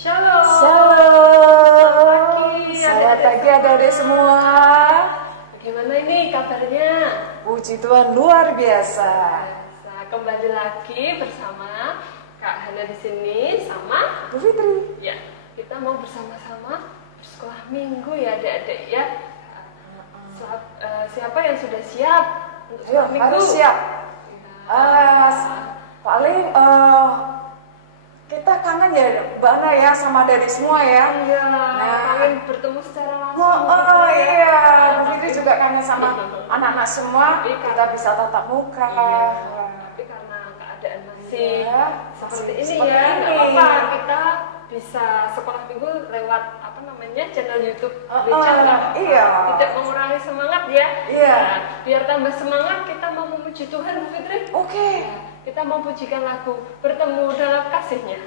Shalom. Shalom. Selamat pagi adik-adik semua. Bagaimana ini kabarnya? Puji Tuhan luar biasa. Nah, kembali lagi bersama Kak Hana di sini sama Bu Fitri. ya. Kita mau bersama-sama bersekolah minggu ya adik-adik ya. Siapa yang sudah siap untuk Ayo, sekolah minggu? harus siap. Ya. Paling kita kangen ya Mbak Ana ya sama adik semua ya. Iya, Nah. kangen bertemu secara langsung. Oh gitu ya. iya, Bu Fitri juga kangen sama anak-anak semua. Iya. Kita bisa tatap muka. Tapi karena keadaan masih Iya, seperti masih ini seperti ya, ini. nggak apa-apa, kita bisa sekolah minggu lewat channel YouTube Gereja, nggak apa-apa. iya. Tidak mengurangi semangat ya. Iya. Nah, biar tambah semangat kita mau memuji Tuhan, Bu Fitri. Oke. Kita mau pujikan lagu Bertemu Dalam Kasih-Nya.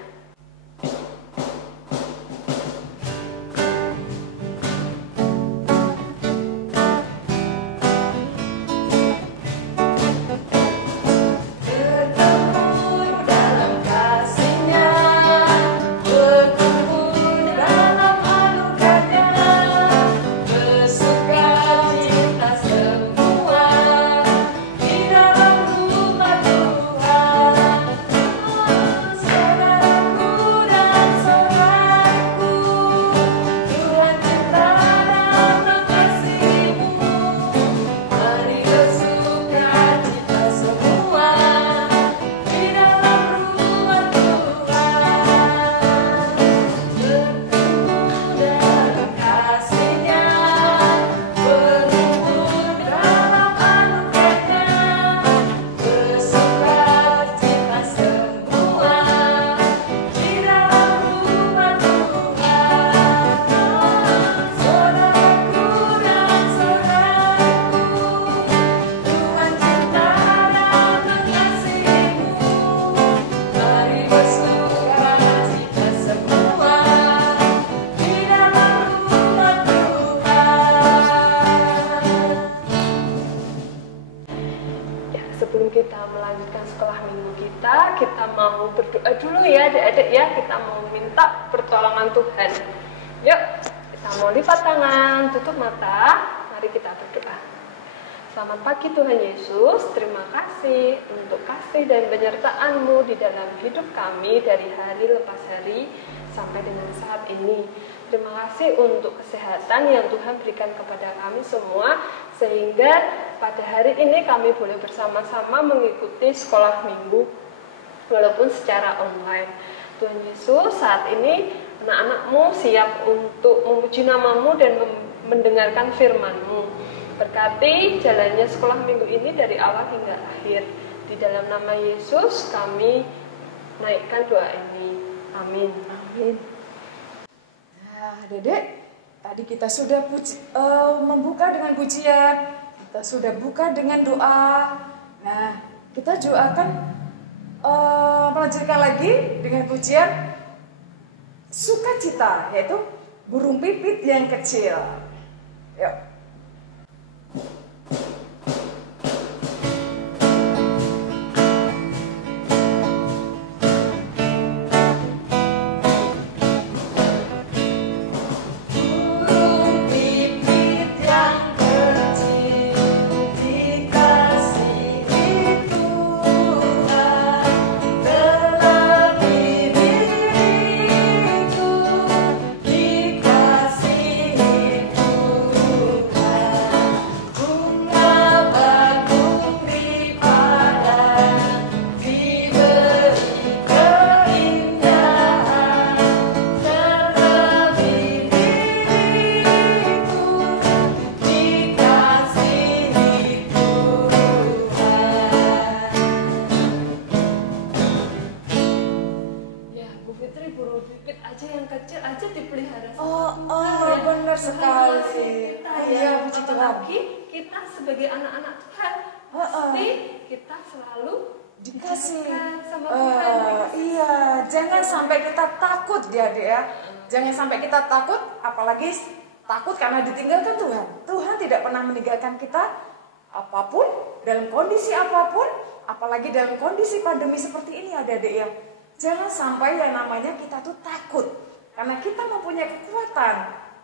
Sebelum kita melanjutkan sekolah minggu kita mau berdoa dulu ya adik-adik ya. Kita mau minta pertolongan Tuhan. Yuk, kita mau lipat tangan, tutup mata. Mari kita berdoa. Selamat pagi Tuhan Yesus. Terima kasih untuk kasih dan penyertaan-Mu di dalam hidup kami dari hari lepas hari sampai dengan saat ini. Terima kasih untuk kesehatan yang Tuhan berikan kepada kami semua, sehingga pada hari ini kami boleh bersama-sama mengikuti sekolah minggu walaupun secara online. Tuhan Yesus, saat ini anak-anak-Mu siap untuk memuji nama-Mu dan mendengarkan firman-Mu. Berkati jalannya sekolah minggu ini dari awal hingga akhir. Di dalam nama Yesus kami naikkan doa ini. Amin. Amin. Nah, Dedek, tadi kita sudah membuka dengan pujian, kita sudah buka dengan doa. Nah, kita juga akan melanjutkan lagi dengan pujian sukacita, yaitu burung pipit yang kecil. Yuk. Benar sekali. Iya, puji Tuhan. Apalagi kita sebagai anak-anak Tuhan, pasti kita selalu dikasih sama Tuhan. Iya, jangan sampai kita takut ya, Dek ya. Jangan sampai kita takut, apalagi takut karena ditinggalkan Tuhan. Tuhan tidak pernah meninggalkan kita apapun, dalam kondisi apapun, apalagi dalam kondisi pandemi seperti ini, Adik-adik ya. Jangan sampai yang namanya kita tuh takut. punya kekuatan,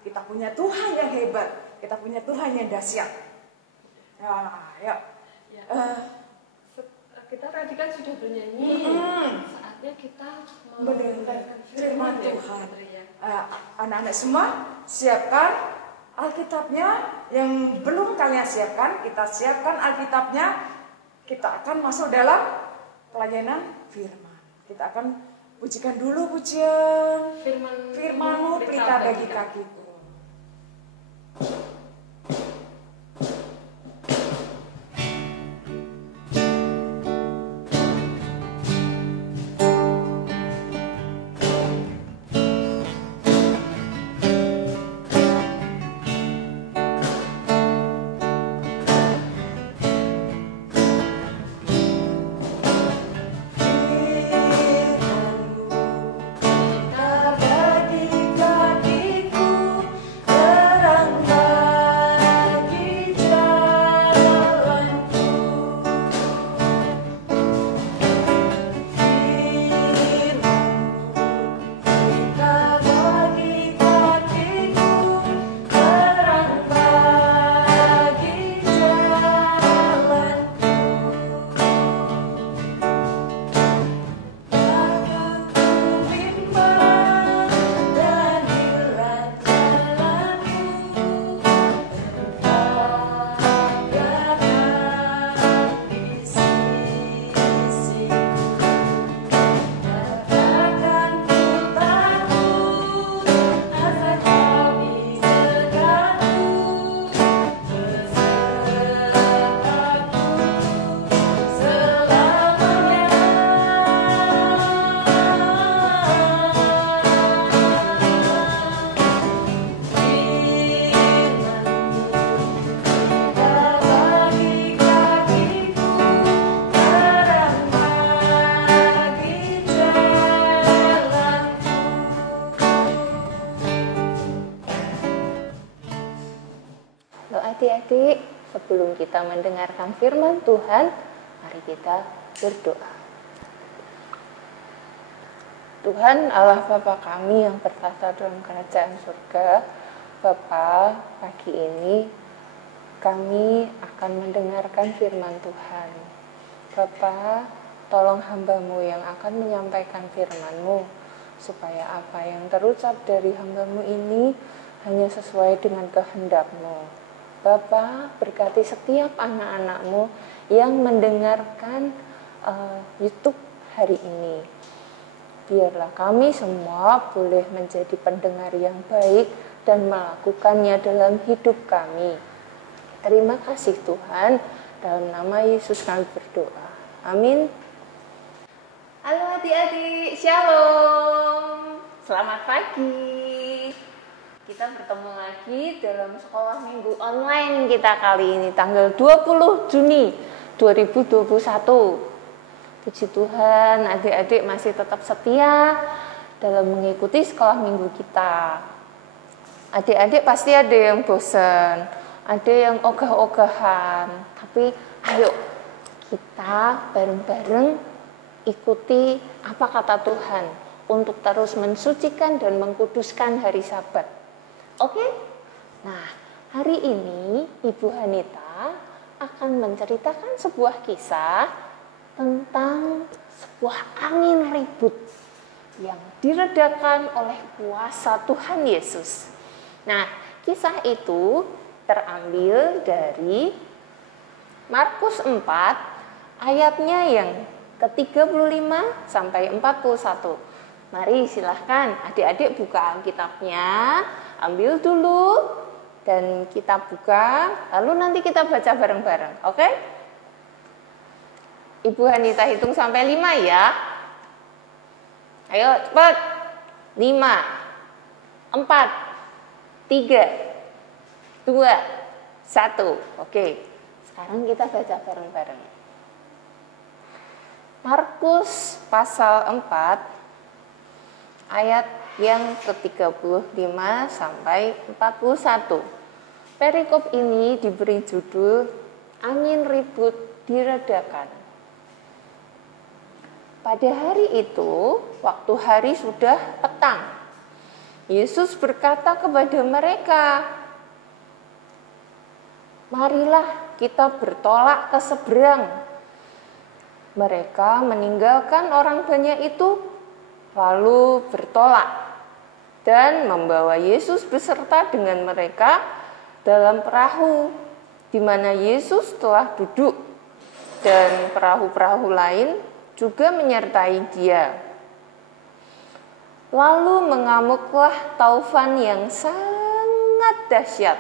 kita punya Tuhan yang hebat, kita punya Tuhan yang dahsyat. Nah, ya. Ya. Kita tadi kan sudah bernyanyi, saatnya kita mendengarkan firman Tuhan. Ya. Anak-anak semua, siapkan Alkitabnya. Yang belum kalian siapkan, kita siapkan Alkitabnya. Kita akan masuk dalam pelayanan firman. Kita akan pujikan dulu pujian firman-Mu pelita bagi kakiku. Adik-adik, sebelum kita mendengarkan firman Tuhan, mari kita berdoa. Tuhan Allah Bapa kami yang bertahta dalam kerajaan surga, Bapa, pagi ini kami akan mendengarkan firman Tuhan. Bapa, tolong hamba-Mu yang akan menyampaikan firman-Mu, supaya apa yang terucap dari hamba-Mu ini hanya sesuai dengan kehendak-Mu. Bapa, berkati setiap anak-anak-Mu yang mendengarkan YouTube hari ini. Biarlah kami semua boleh menjadi pendengar yang baik dan melakukannya dalam hidup kami. Terima kasih Tuhan, dalam nama Yesus kami berdoa. Amin. Halo adik-adik, shalom. Selamat pagi. Kita bertemu lagi dalam sekolah minggu online kita kali ini, tanggal 20 Juni 2021. Puji Tuhan, adik-adik masih tetap setia dalam mengikuti sekolah minggu kita. Adik-adik pasti ada yang bosan, ada yang ogah-ogahan, tapi ayo kita bareng-bareng ikuti apa kata Tuhan untuk terus mensucikan dan mengkuduskan hari Sabat. Oke? Nah, hari ini Ibu Hanita akan menceritakan sebuah kisah tentang sebuah angin ribut yang diredakan oleh kuasa Tuhan Yesus. Nah, kisah itu terambil dari Markus 4 ayatnya yang ke-35 sampai 41. Mari silahkan adik-adik buka Alkitabnya, ambil dulu dan kita buka, lalu nanti kita baca bareng-bareng, oke? Ibu Hanita hitung sampai 5 ya. Ayo cepat. 5, 4, 3, 2, 1. Oke, sekarang kita baca bareng-bareng. Markus pasal 4 ayat yang ke-35 sampai 41. Perikop ini diberi judul Angin Ribut Diredakan. Pada hari itu, waktu hari sudah petang, Yesus berkata kepada mereka, "Marilah kita bertolak ke seberang." Mereka meninggalkan orang banyak itu, lalu bertolak dan membawa Yesus beserta dengan mereka dalam perahu di mana Yesus telah duduk, dan perahu-perahu lain juga menyertai Dia. Lalu mengamuklah taufan yang sangat dahsyat,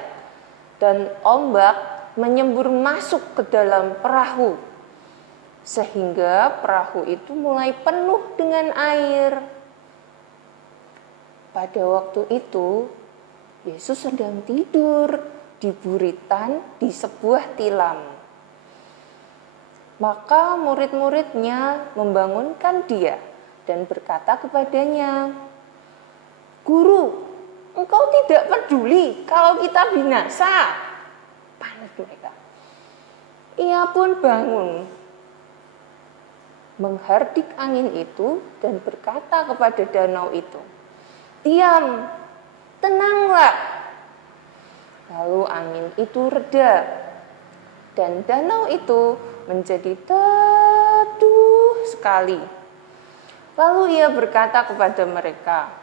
dan ombak menyembur masuk ke dalam perahu, sehingga perahu itu mulai penuh dengan air. Pada waktu itu, Yesus sedang tidur di buritan di sebuah tilam. Maka murid-muridnya membangunkan Dia dan berkata kepadanya, "Guru, Engkau tidak peduli kalau kita binasa." Panik mereka. Ia pun bangun, menghardik angin itu dan berkata kepada danau itu, "Diam, tenanglah." Lalu angin itu reda dan danau itu menjadi teduh sekali. Lalu Ia berkata kepada mereka,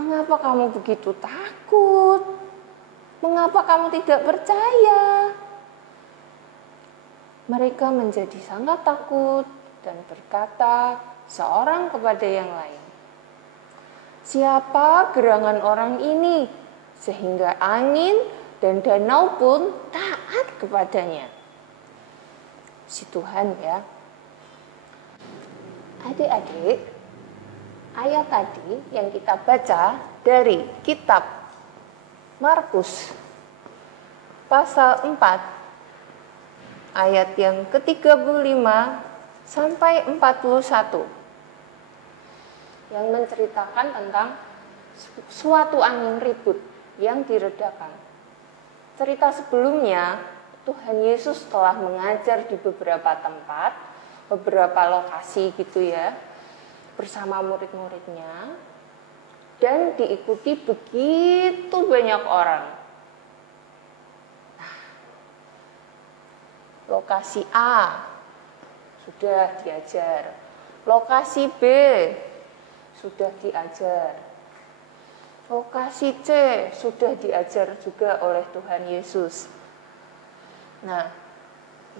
"Mengapa kamu begitu takut? Mengapa kamu tidak percaya?" Mereka menjadi sangat takut dan berkata seorang kepada yang lain, "Siapa gerangan orang ini sehingga angin dan danau pun taat kepadanya?" Si Tuhan ya. Adik-adik, ayat tadi yang kita baca dari kitab Markus pasal 4 ayat yang ke-35 sampai 41 yang menceritakan tentang suatu angin ribut yang diredakan. Cerita sebelumnya, Tuhan Yesus telah mengajar di beberapa tempat, beberapa lokasi gitu ya, bersama murid-muridnya, dan diikuti begitu banyak orang. Nah, lokasi A sudah diajar, lokasi B sudah diajar, lokasi C sudah diajar juga oleh Tuhan Yesus. Nah,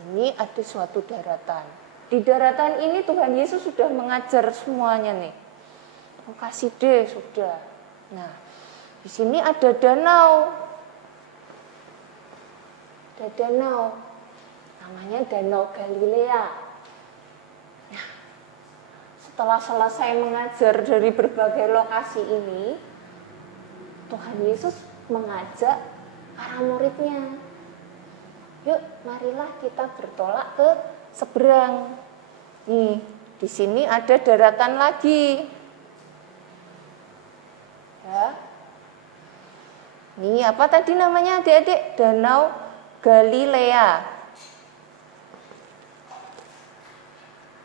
ini ada suatu daratan. Di daratan ini Tuhan Yesus sudah mengajar semuanya nih. Lokasi D sudah. Nah, di sini ada danau. Ada danau. Namanya Danau Galilea. Nah, setelah selesai mengajar dari berbagai lokasi ini, Tuhan Yesus mengajak para muridnya, "Yuk, marilah kita bertolak ke seberang." Nih, di sini ada daratan lagi. Ya. Ini apa tadi namanya adik-adik? Danau Galilea.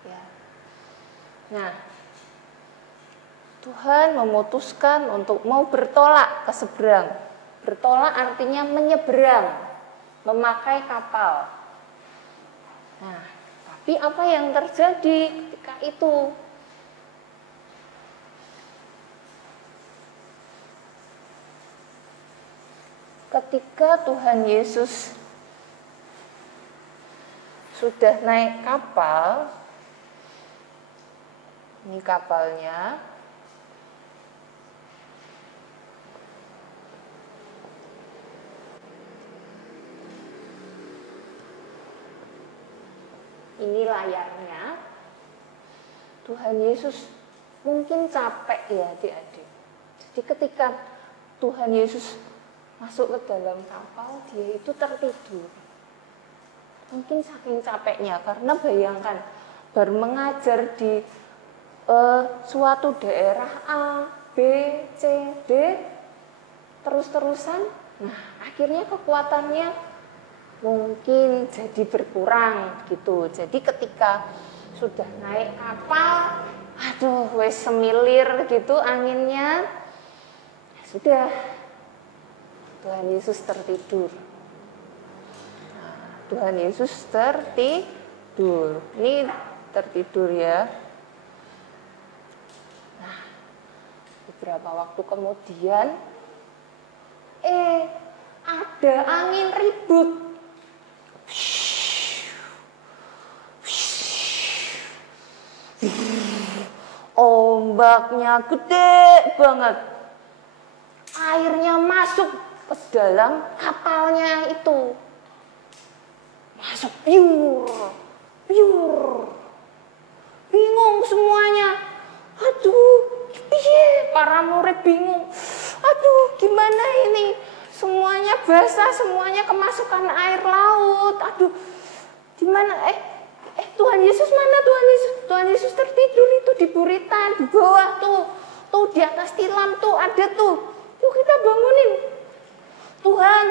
Ya. Nah, Tuhan memutuskan untuk mau bertolak ke seberang. Bertolak artinya menyeberang, memakai kapal. Nah, tapi apa yang terjadi ketika itu? Ketika Tuhan Yesus sudah naik kapal, ini kapalnya, ini layarnya. Tuhan Yesus mungkin capek ya adik-adik. Jadi ketika Tuhan Yesus masuk ke dalam kapal, dia itu tertidur. Mungkin saking capeknya, karena bayangkan baru mengajar di suatu daerah A, B, C, D terus-terusan. Nah, akhirnya kekuatannya mungkin jadi berkurang gitu. Jadi ketika sudah naik kapal, aduh wes semilir gitu anginnya. sudah, Tuhan Yesus tertidur. Nah, Tuhan Yesus tertidur. Ini tertidur ya. Nah, beberapa waktu kemudian ada angin ribut. Ombaknya gede banget. Airnya masuk ke dalam kapalnya itu. Masuk piur. Bingung semuanya. Aduh, piye? Para murid bingung. Aduh, gimana ini? Semuanya basah, semuanya kemasukan air laut. Aduh, gimana? Tuhan Yesus mana? Tuhan Yesus tertidur itu di buritan, di bawah tuh di atas tilam tuh ada tuh. Yuk kita bangunin. Tuhan,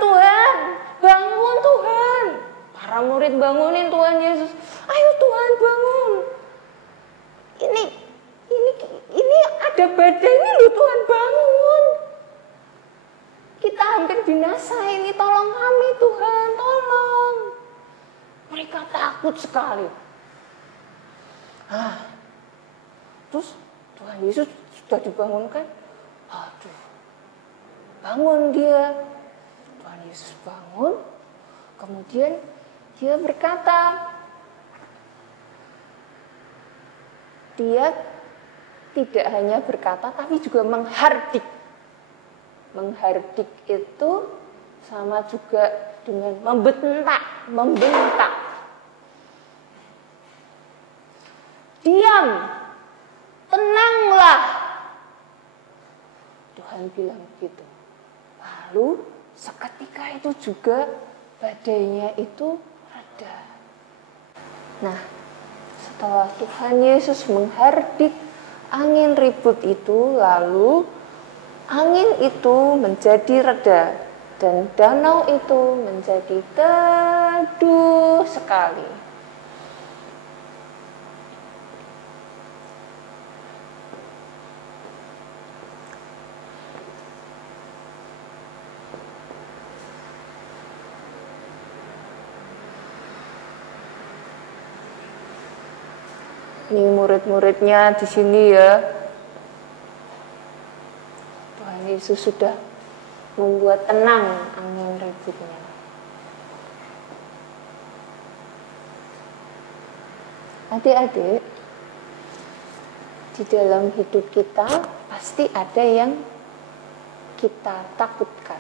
bangun Tuhan. Para murid bangunin Tuhan Yesus. Ayo Tuhan bangun. Ini ada badai ini loh, Tuhan bangun. Kita hampir binasa ini, tolong kami Tuhan, tolong. Mereka takut sekali. Terus Tuhan Yesus sudah dibangunkan. Aduh, bangun dia. Tuhan Yesus bangun. Kemudian dia berkata, dia tidak hanya berkata tapi juga menghardik. Menghardik itu sama juga dengan membentak. Diam, tenanglah. Tuhan bilang begitu. Lalu seketika itu juga badainya itu reda. Nah, setelah Tuhan Yesus menghardik angin ribut itu, lalu angin itu menjadi reda dan danau itu menjadi teduh sekali. Ini murid-muridnya di sini ya. Tuhan Yesus sudah membuat tenang angin ributnya. Adik-adik, di dalam hidup kita pasti ada yang kita takutkan.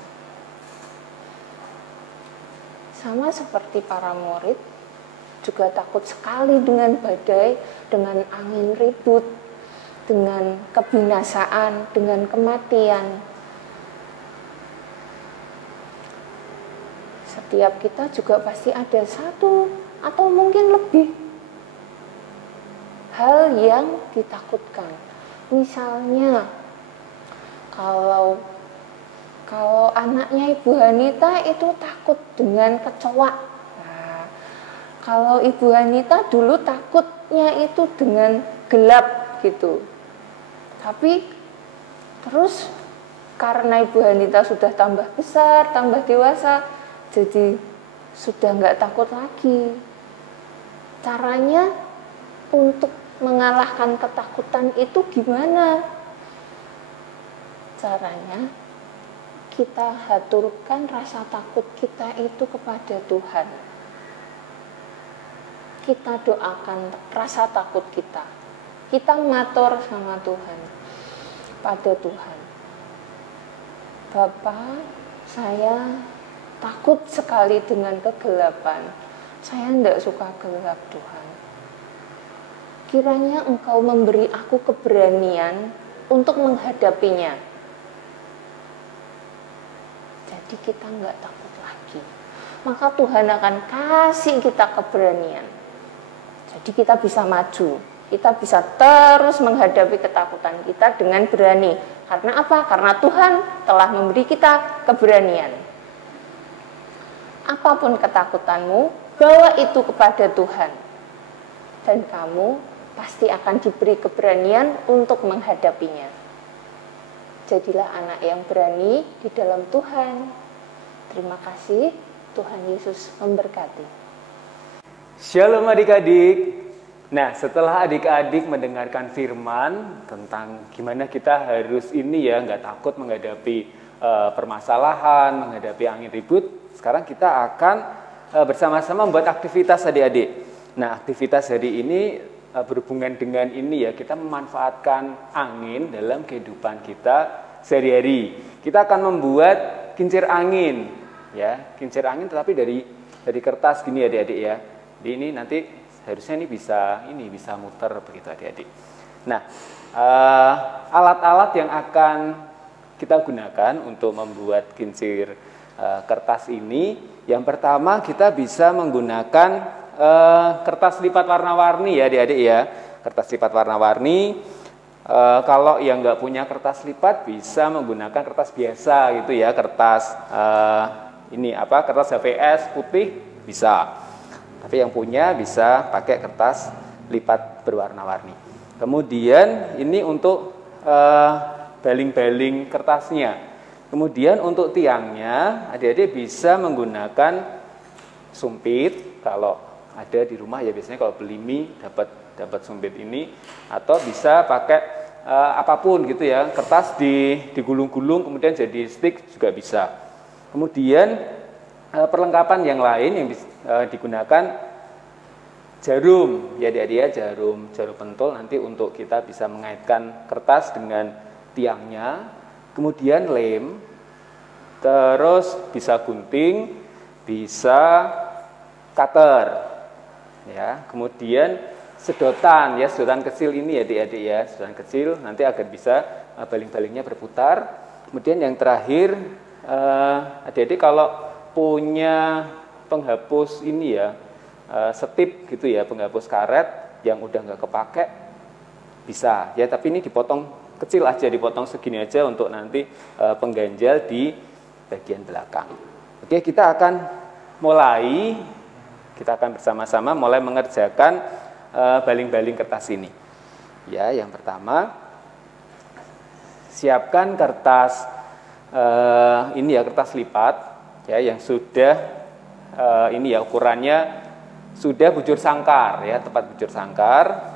Sama seperti para murid, juga takut sekali dengan badai, dengan angin ribut, dengan kebinasaan, dengan kematian. Setiap kita juga pasti ada satu atau mungkin lebih hal yang ditakutkan. Misalnya, kalau anaknya Ibu Hanita itu takut dengan kecoa. Kalau Ibu Hanita dulu takutnya itu dengan gelap gitu. Tapi terus karena Ibu Hanita sudah tambah besar, tambah dewasa, jadi sudah nggak takut lagi. Caranya untuk mengalahkan ketakutan itu gimana? Caranya kita haturkan rasa takut kita itu kepada Tuhan. Kita doakan rasa takut kita. Kita matur sama Tuhan. Pada Tuhan. Bapa, saya takut sekali dengan kegelapan. Saya tidak suka gelap, Tuhan. Kiranya Engkau memberi aku keberanian untuk menghadapinya. Jadi kita nggak takut lagi. Maka Tuhan akan kasih kita keberanian. Jadi kita bisa maju, kita bisa terus menghadapi ketakutan kita dengan berani. Karena apa? Karena Tuhan telah memberi kita keberanian. Apapun ketakutanmu, bawa itu kepada Tuhan. Dan kamu pasti akan diberi keberanian untuk menghadapinya. Jadilah anak yang berani di dalam Tuhan. Terima kasih, Tuhan Yesus memberkati. Shalom adik-adik. Nah, setelah adik-adik mendengarkan firman tentang gimana kita harus ini ya, nggak takut menghadapi permasalahan, menghadapi angin ribut, sekarang kita akan bersama-sama membuat aktivitas adik-adik. Nah, aktivitas hari ini berhubungan dengan ini ya, kita memanfaatkan angin dalam kehidupan kita sehari-hari. Kita akan membuat kincir angin, ya, kincir angin tetapi dari kertas gini adik-adik ya. Jadi ini nanti harusnya ini bisa muter begitu adik-adik. Nah, alat-alat yang akan kita gunakan untuk membuat kincir kertas ini, yang pertama kita bisa menggunakan kertas lipat warna-warni ya adik-adik ya. Kertas lipat warna-warni. Kalau yang nggak punya kertas lipat bisa menggunakan kertas biasa gitu ya, kertas kertas HVS putih bisa. Tapi yang punya bisa pakai kertas lipat berwarna-warni. Kemudian ini untuk baling-baling kertasnya. Kemudian untuk tiangnya, adik-adik bisa menggunakan sumpit. Kalau ada di rumah ya biasanya kalau beli mie dapat sumpit ini, atau bisa pakai apapun gitu ya. Kertas digulung-gulung kemudian jadi stick juga bisa. Kemudian perlengkapan yang lain yang digunakan jarum ya adik-adik ya, jarum pentul nanti untuk kita bisa mengaitkan kertas dengan tiangnya. Kemudian lem, terus bisa gunting, bisa cutter ya. Kemudian sedotan ya, sedotan kecil ini ya adik-adik ya, sedotan kecil nanti agar bisa baling-balingnya berputar. Kemudian yang terakhir adik-adik kalau punya penghapus ini ya, setip gitu ya, penghapus karet yang udah nggak kepake bisa ya, tapi ini dipotong kecil aja, dipotong segini aja untuk nanti pengganjal di bagian belakang. Oke, kita akan bersama-sama mulai mengerjakan baling-baling kertas ini ya. Yang pertama, siapkan kertas kertas lipat ya, yang sudah ukurannya sudah bujur sangkar ya, tepat bujur sangkar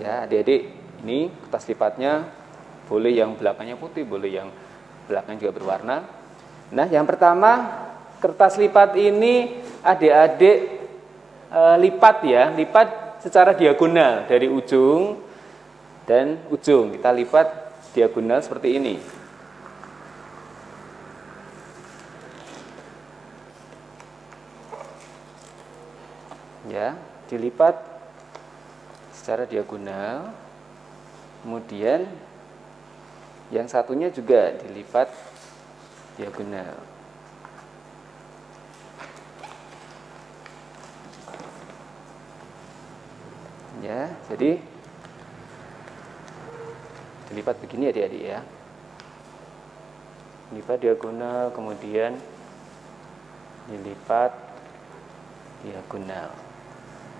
ya adik-adik. Ini kertas lipatnya boleh yang belakangnya putih, boleh yang belakangnya juga berwarna. Nah, yang pertama kertas lipat ini adik-adik lipat secara diagonal dari ujung dan ujung. Kita lipat diagonal seperti ini. Ya, dilipat secara diagonal. Kemudian yang satunya juga dilipat diagonal. Ya, jadi dilipat begini adik-adik ya. Dilipat diagonal, kemudian dilipat diagonal.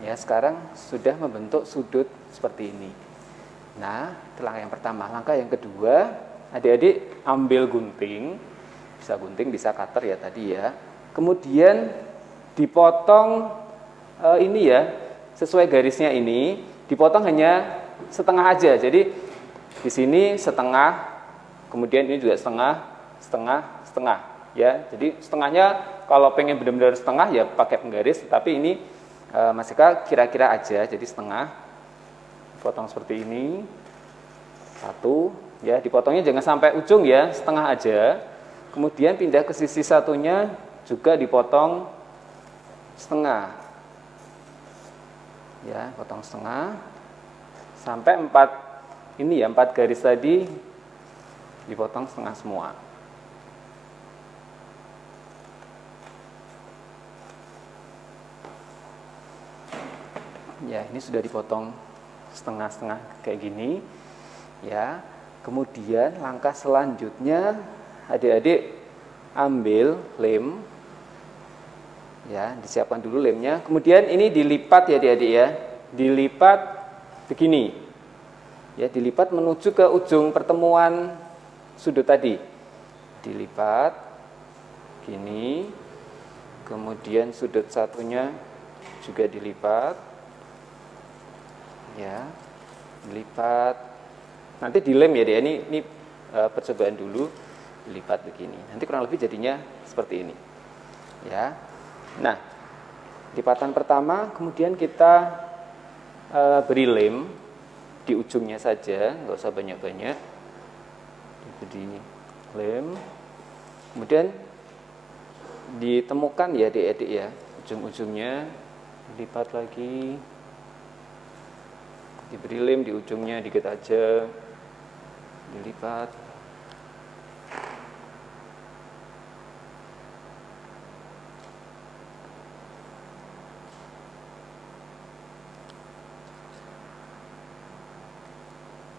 Ya, sekarang sudah membentuk sudut seperti ini. Nah, itu langkah yang pertama. Langkah yang kedua, adik-adik ambil gunting, bisa cutter ya tadi ya. Kemudian dipotong ini ya, sesuai garisnya ini, dipotong hanya setengah aja. Jadi di sini setengah, kemudian ini juga setengah ya. Jadi setengahnya kalau pengen benar-benar setengah ya pakai penggaris, tapi ini Mas Eka kira-kira aja, jadi setengah, potong seperti ini, satu, ya dipotongnya jangan sampai ujung ya, setengah aja. Kemudian pindah ke sisi satunya juga dipotong setengah, ya potong setengah, sampai 4 garis tadi dipotong setengah semua. Ya, ini sudah dipotong setengah-setengah kayak gini. Ya, kemudian langkah selanjutnya adik-adik ambil lem. Ya, disiapkan dulu lemnya. Kemudian ini dilipat ya adik-adik ya. Dilipat begini. Ya, dilipat menuju ke ujung pertemuan sudut tadi. Dilipat gini. Kemudian sudut satunya juga dilipat. Ya. Dilipat. Nanti dilem ya dia. Ini percobaan dulu, dilipat begini. Nanti kurang lebih jadinya seperti ini. Ya. Nah, lipatan pertama kemudian kita beri lem di ujungnya saja, nggak usah banyak-banyak. Jadi lem. Kemudian ditemukan ya adik-adik ya, ujung-ujungnya dilipat lagi. Diberi lem di ujungnya dikit aja. Dilipat.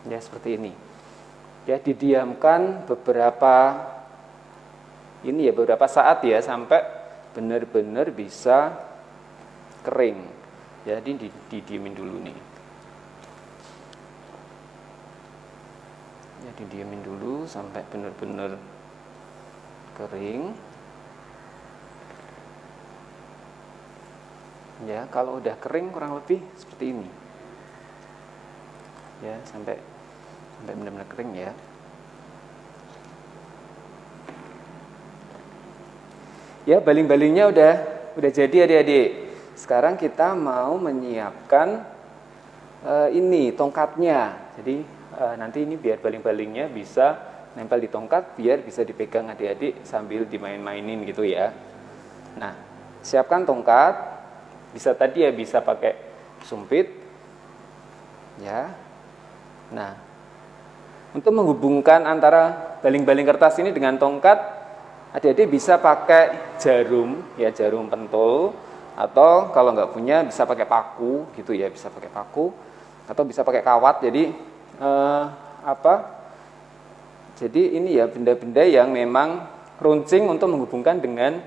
Ya, seperti ini. Ya, didiamkan beberapa saat ya, sampai benar-benar bisa kering. Jadi didiemin dulu nih. Ya, didiemin dulu sampai benar-benar kering. Ya, kalau udah kering kurang lebih seperti ini. Ya, sampai benar-benar kering ya. Ya, baling-balingnya udah jadi adik-adik. Sekarang kita mau menyiapkan ini tongkatnya. Jadi nanti ini biar baling-balingnya bisa nempel di tongkat, biar bisa dipegang adik-adik sambil dimain-mainin gitu ya. Nah, siapkan tongkat. Bisa tadi ya, bisa pakai sumpit. Ya. Nah, untuk menghubungkan antara baling-baling kertas ini dengan tongkat, adik-adik bisa pakai jarum, ya jarum pentul, atau kalau nggak punya bisa pakai paku, gitu ya, bisa pakai paku, atau bisa pakai kawat. Jadi Jadi ini ya benda-benda yang memang runcing untuk menghubungkan dengan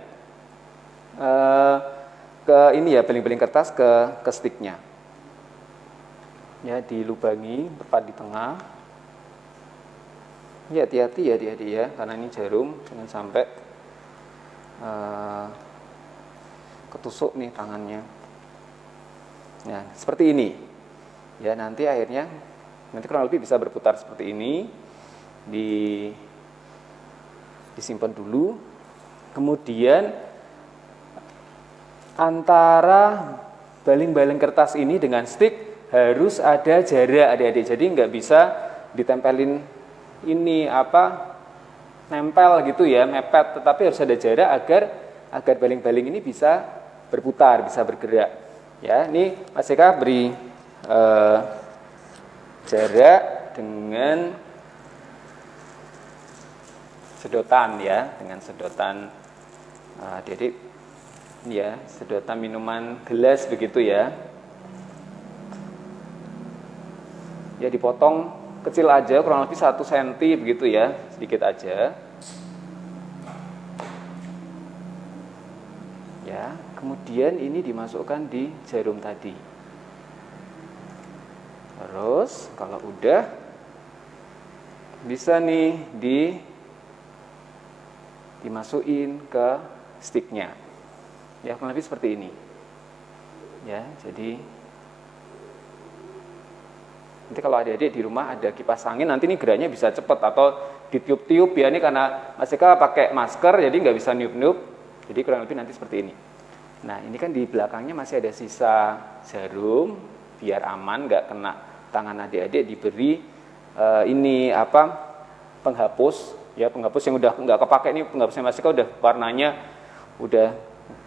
ke ini ya baling-baling kertas ke sticknya. Ya, dilubangi tepat di tengah. Ya, hati-hati ya adik-adik ya, karena ini jarum, jangan sampai ketusuk nih tangannya. Nah, seperti ini. Ya, nanti kurang lebih bisa berputar seperti ini. Disimpan dulu. Kemudian antara baling-baling kertas ini dengan stick harus ada jarak adik-adik. Jadi nggak bisa ditempelin ini nempel gitu ya, mepet, tetapi harus ada jarak agar baling-baling ini bisa berputar, bisa bergerak. Ya, ini Mas Eka beri jarak dengan sedotan ya, dengan sedotan adik-adik ya, sedotan minuman gelas begitu ya. Ya, dipotong kecil aja, kurang lebih 1 cm begitu ya, sedikit aja. Ya, kemudian ini dimasukkan di jarum tadi. Terus kalau udah bisa nih dimasukin ke sticknya. Ya, kurang lebih seperti ini. Ya, jadi nanti kalau adik-adik di rumah ada kipas angin, nanti ini geraknya bisa cepat, atau ditiup-tiup ya, ini karena Mas Eka pakai masker jadi nggak bisa niup-niup, jadi kurang lebih nanti seperti ini. Nah, ini kan di belakangnya masih ada sisa jarum, biar aman nggak kena tangan adik-adik, diberi penghapus ya, penghapus yang udah nggak kepake. Ini penghapusnya Mas Eka udah warnanya udah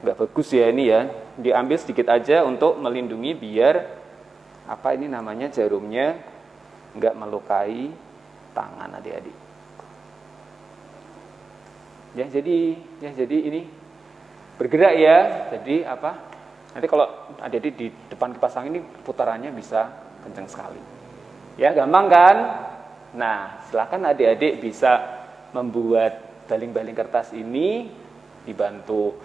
nggak bagus ya, ini ya, diambil sedikit aja untuk melindungi biar jarumnya nggak melukai tangan adik-adik. Ya, jadi ini bergerak ya. Jadi nanti kalau adik-adik di depan kipas angin ini putarannya bisa kencang sekali. Ya, gampang kan? Nah, silakan adik-adik bisa membuat baling-baling kertas ini dibantu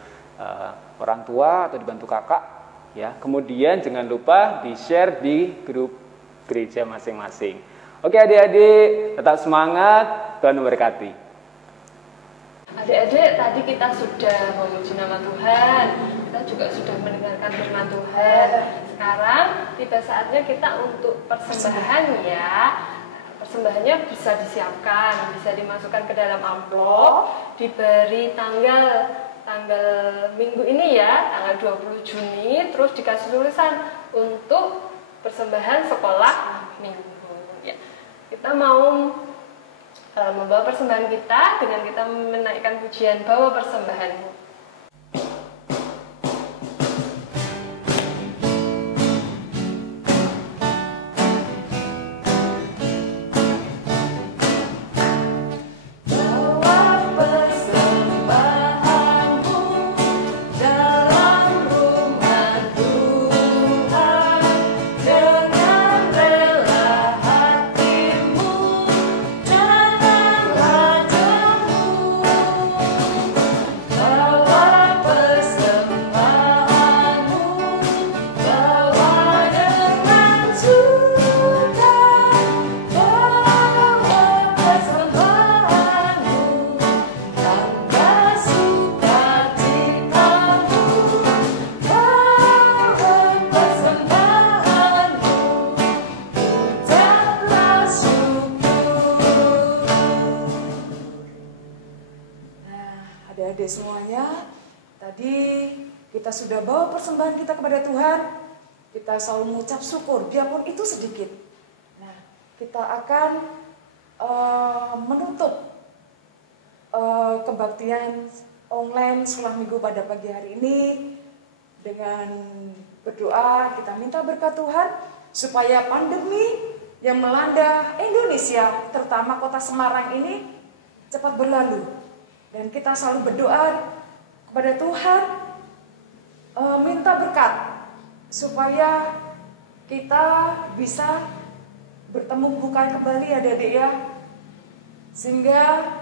orang tua atau dibantu kakak. Ya, kemudian jangan lupa di-share di grup gereja masing-masing. Oke adik-adik, tetap semangat, Tuhan memberkati. Adik-adik, tadi kita sudah memuji nama Tuhan, kita juga sudah mendengarkan firman Tuhan. Sekarang tiba saatnya kita untuk persembahan ya. Persembahannya bisa disiapkan, bisa dimasukkan ke dalam amplop, diberi tanggal minggu ini ya, tanggal 20 Juni, terus dikasih tulisan untuk persembahan sekolah minggu. Ya. Kita mau membawa persembahan kita dengan kita menaikkan pujian bawa persembahanmu. Adik-adik semuanya, tadi kita sudah bawa persembahan kita kepada Tuhan. Kita selalu mengucap syukur, biarpun itu sedikit. Nah, kita akan menutup kebaktian online sekolah minggu pada pagi hari ini dengan berdoa. Kita minta berkat Tuhan supaya pandemi yang melanda Indonesia, terutama kota Semarang ini, cepat berlalu. Dan kita selalu berdoa kepada Tuhan, minta berkat supaya kita bisa bertemu muka kembali adik-adik ya, sehingga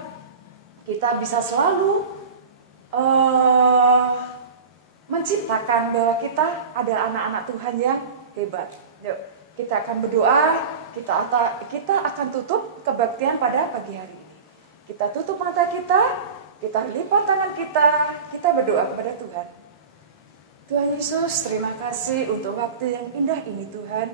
kita bisa selalu menciptakan bahwa kita adalah anak-anak Tuhan yang hebat. Yuk, kita akan berdoa, kita akan tutup kebaktian pada pagi hari ini. Kita tutup mata kita lipat tangan kita berdoa kepada Tuhan. Tuhan Yesus, terima kasih untuk waktu yang indah ini Tuhan,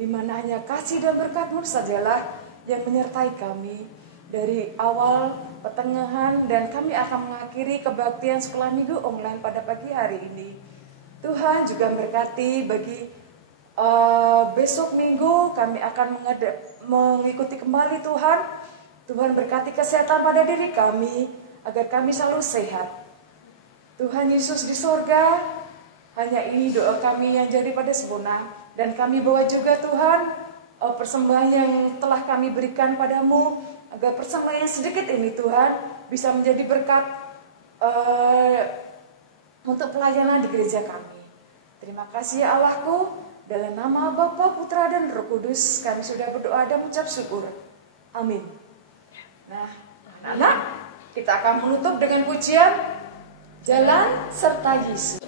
di mana hanya kasih dan berkat-Mu sajalah yang menyertai kami dari awal, pertengahan, dan kami akan mengakhiri kebaktian sekolah minggu online pada pagi hari ini. Tuhan juga berkati bagi besok minggu kami akan mengikuti kembali Tuhan. Tuhan berkati kesehatan pada diri kami, agar kami selalu sehat. Tuhan Yesus di sorga, hanya ini doa kami yang jadi pada sempurna. Dan kami bawa juga Tuhan persembahan yang telah kami berikan padamu, agar persembahan yang sedikit ini Tuhan bisa menjadi berkat untuk pelayanan di gereja kami. Terima kasih ya Allahku, dalam nama Bapa, Putra, dan Roh Kudus kami sudah berdoa dan mengucap syukur. Amin. Nah, anak-anak, kita akan menutup dengan pujian Jalan Serta Yesus.